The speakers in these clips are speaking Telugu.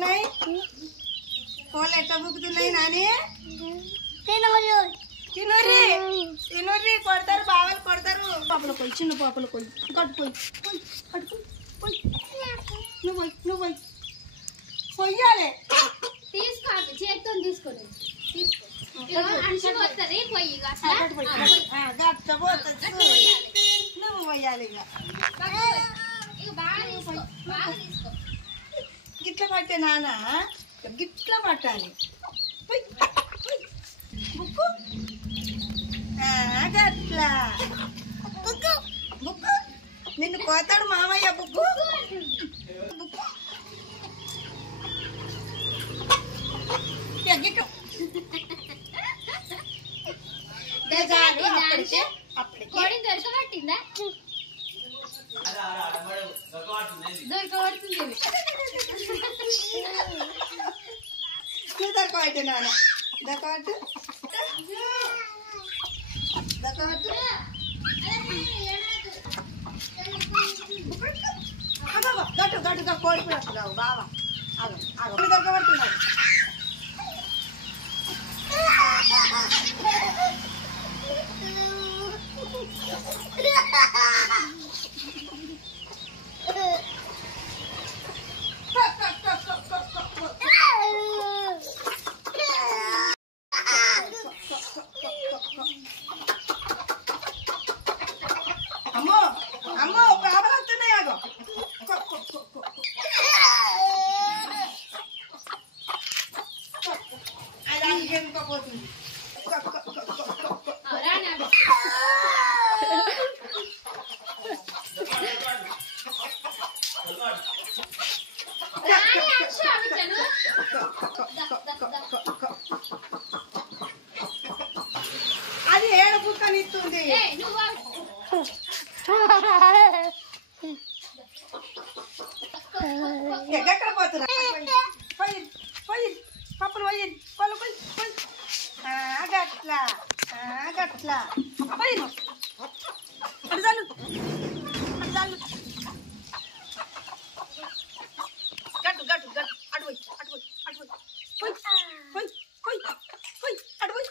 బుక్కుతున్నాయి కోళ్ళు ఎట్లా బుక్కుతున్నాయి నాని తినూరి కొడతారు బావలు కొడతారు పాపలు పోయి చిన్న పాపలు పోయి కట్టుపోయి కట్టుపోయి నువ్వు పోయి పొయ్యాలి తీసుకోండి చేతితో తీసుకోండి తీసుకో నువ్వు పోయాలి గిట్ల పట్టే నాన్న గిట్ల పట్టాలి బుక్కు గట్లా బుక్కు బుక్కు నిన్ను కోతాడు మామయ్య బుక్కు బుక్కు గిట్టు కోడిని దొరకబట్టిందా దొరకబడుతుంది నువ్వు దొరకబట్టు నాన్న దొరకబట్టు దొరకబట్టు గట్టు గట్టుగా కోడి కూడా వస్తున్నావు బావా దొరకబడుతున్నావు అమ్మో అమ్మో పాపలు వస్తున్నాయి అగో అది ఎందుకోపోతుంది అది ఏడు బుక్కనిస్తుంది ఎక్కడ పోతున్నా పప్పులు పోయింది పళ్ళు పోయి గట్లా గట్లా పోయిను అటు చాలు అటు చాలు గట్టు గట్టు గట్టు అటు పోయి అటు పోయి అటు పోయి పోయి పోయి పోయి అటు పోయి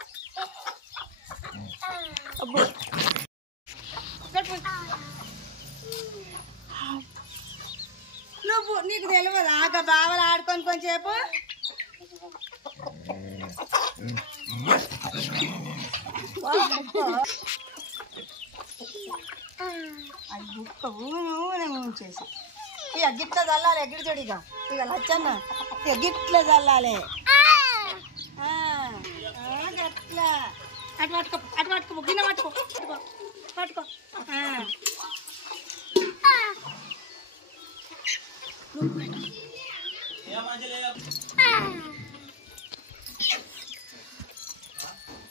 అబ్బో గట్టు పోయి నువ్వు నీకు తెలియదు ఆక బావలు ఆడుకొని కొంచెంసేపు అది బుక్క ఉంచేసి ఇక గిట్ల చల్లాలి ఎగిడి చూడు ఇక లచ్చన్న ఇక గిట్ల చల్లాలి గట్లా అటు పట్టుకో గిన్నె పట్టుకో పట్టుకో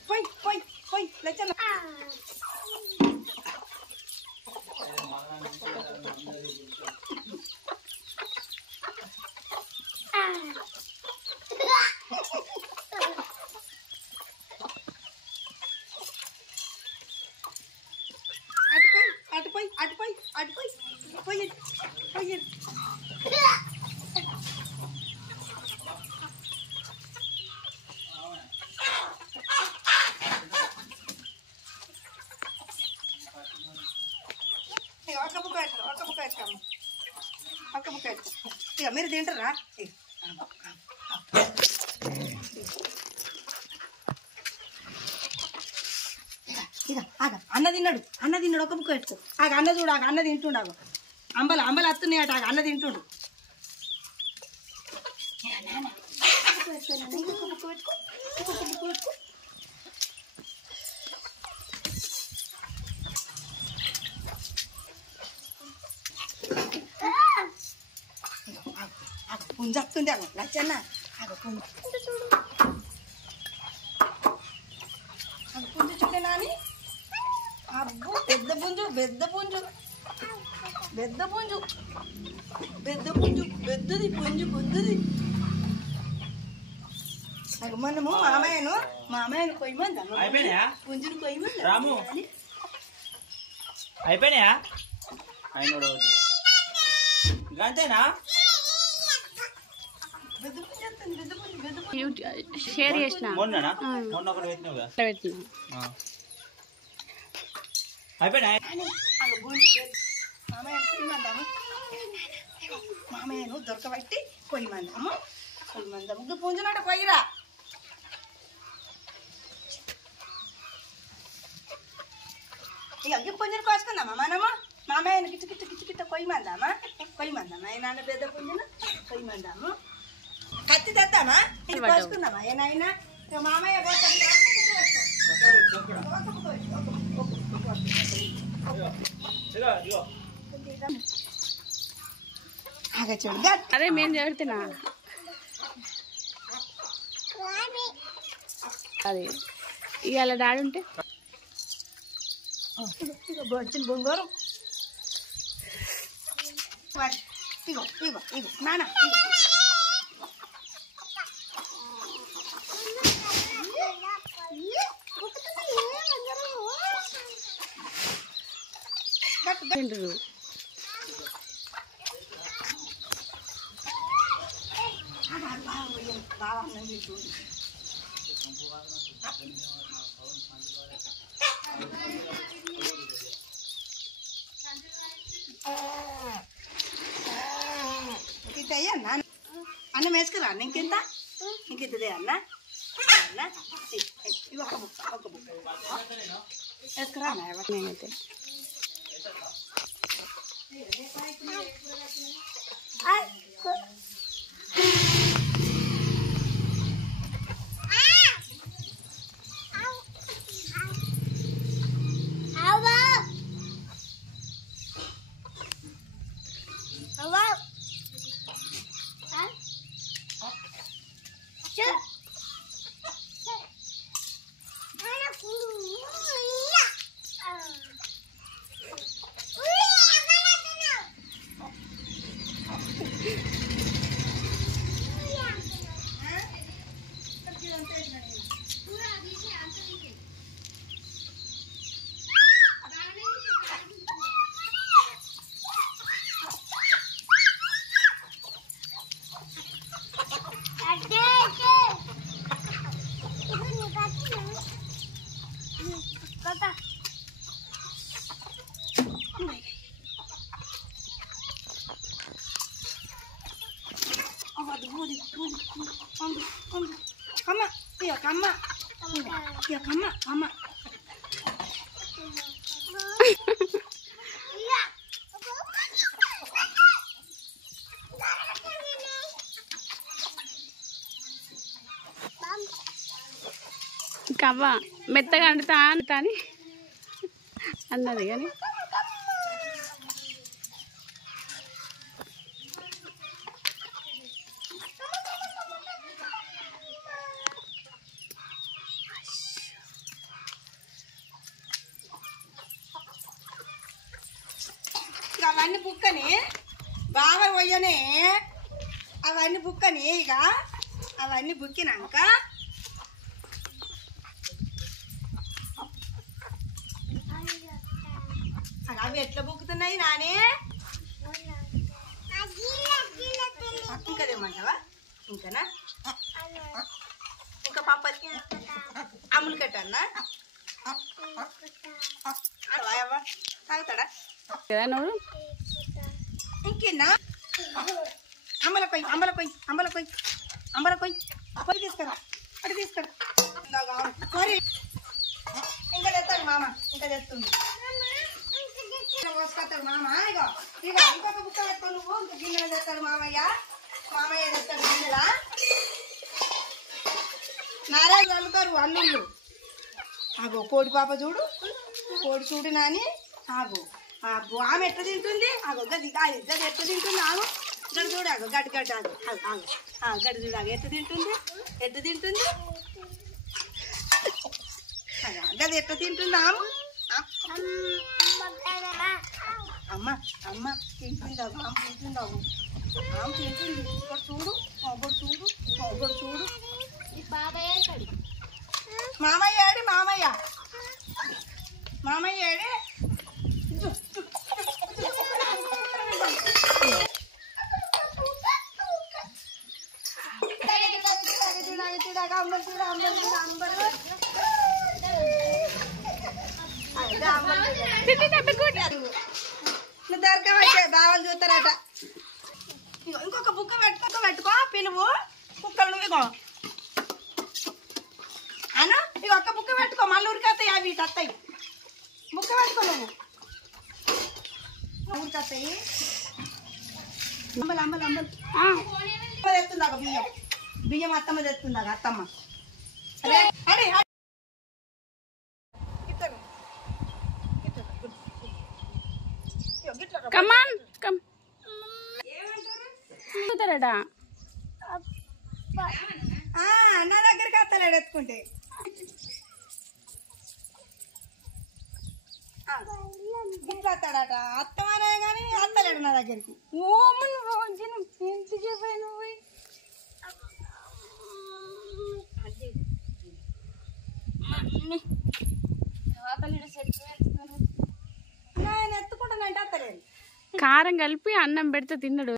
పోయి పోయి పోయి లచ్చన్న అటుపోయి అటుపోయి అటుపోయి పోయి పోయి ఒక్క బుక్క ఇక మీరు తింటారా ఇక ఆగ అన్న తిన్నాడు ఒక బుక్క పెట్టుకో ఆగ అన్న చూడు ఆగ అన్న తింటుండు ఆగ అంబలు వస్తున్నాయట ఆగ అన్న తింటుండు బుక్క పెట్టుకో పుంజొస్తుంది అగ లచ్చన్న ఆగ పుంజు చూడు పుంజు చూడే నాని అబ్బో పెద్ద పుంజు పెద్దది పుంజుది మనము మామయ్యను కొయ్యమందా పుంజుని కొయ్యమందా రాము అయిపోయినాయా అంతేనా షేర్ చేసిన మామయ్యను దొరకబట్టి కొయ్యమందాము పుంజునట్టు కొయ్యరా. ఇక అగ్గి పుంజుని కోసుకుందామా మనము. మామయ్యను గిట్ట గిట్ట గిట్ట గిట్ట కొయ్యమందామా ఏ నాన్న పెద్ద పుంజును కొయ్యమందాము. కత్తి తెద్దామా ఇది కోసుకుందామా ఏ నాయన. మామయ్య చూడు అదే మేము చెడుతున్నా అది ఇవాళ డాడీ ఉంటే వచ్చిన బొంగోరం ఇగో ఇగో ఇగో నాన్న తింటారు. అన్న అన్నం వేసుకురా అన్న ఇంకెంత ఇంకెంతదే అన్న ఇవి ఒక బుక్క వేసుకురా అన్న నేనైతే కవ్వ మెత్తగా అంటుతా అని అన్నది కానీ అవన్నీ బుక్కని బాగా పోయనే అవన్నీ బుక్కని ఇక అవన్నీ బుక్కినాక అవి ఎట్లా బుక్కుతున్నాయి నానే ఇంకా తెమ్మంటావా ఇంకానా ఇంకా పాప అమ్ములు కట్టన్నా తాగుతాడా ఇంకేనా పొయ్యి తీసుకురా అటు తీసుకురా ఇంకా తెస్తాడు మామ ఇంకా తెస్తుంది పోసుకొస్తాడు మామ ఇగో ఇగో ఇంకొక బుక్క తెస్తావు నువ్వు ఇంక గిన్నెలు తెస్తాడు మామయ్య తెస్తాడు గిన్నెలా నారాజు చల్లుతారు అల్లుళ్ళు ఆగో కోడి పాప చూడు కోడి చూడు నాని ఆగో ఆమె ఎట్లా తింటుంది ఆగో గది గది ఎట్లా తింటుంది ఆగు గడి చూడు ఆగో గడ్డి గడ్డి ఆగు గడ్డి చూడు ఆగు ఎట్లా తింటుంది గది ఎట్లా తింటుంది ఆమె అమ్మ తింటుంది ఆమె తింటుంది ఇక్కడ చూడు చూడు మామయ్య ఏడి మామయ్య ఏడి అంబరు చూడు అంబరు చూడు అంబరు దొరకబట్టే బావలు చూస్తారట. ఇంకొక బుక్క పెట్టుకో పిలువు కుక్కలు నువ్వు ఇగో అను ఇక ఒక్క బుక్క పెట్టుకో మళ్ళీ ఉరికొస్తాయి అవి ఇటు వస్తాయి. బుక్క పెట్టుకో నువ్వు ఉరికొస్తాయి. అంబలు అంబలు అంబలు తెస్తుందాక బియ్యం బియ్యం అత్తమ్మ తెస్తుందాక అత్తమ్మ అరే అరే కమాన్ కమ్ చూతారట. నా దగ్గరికి అత్తలేడు ఎత్తుకుంటే ఇట్లా వస్తాడట అత్తమనే కానీ అత్తలేడు నా దగ్గరికి. ఎంత చెప్పాను నేను ఎత్తుకుంటానంటే అత్తలేదు. కారం కలిపి అన్నం పెడితే తిన్నడు.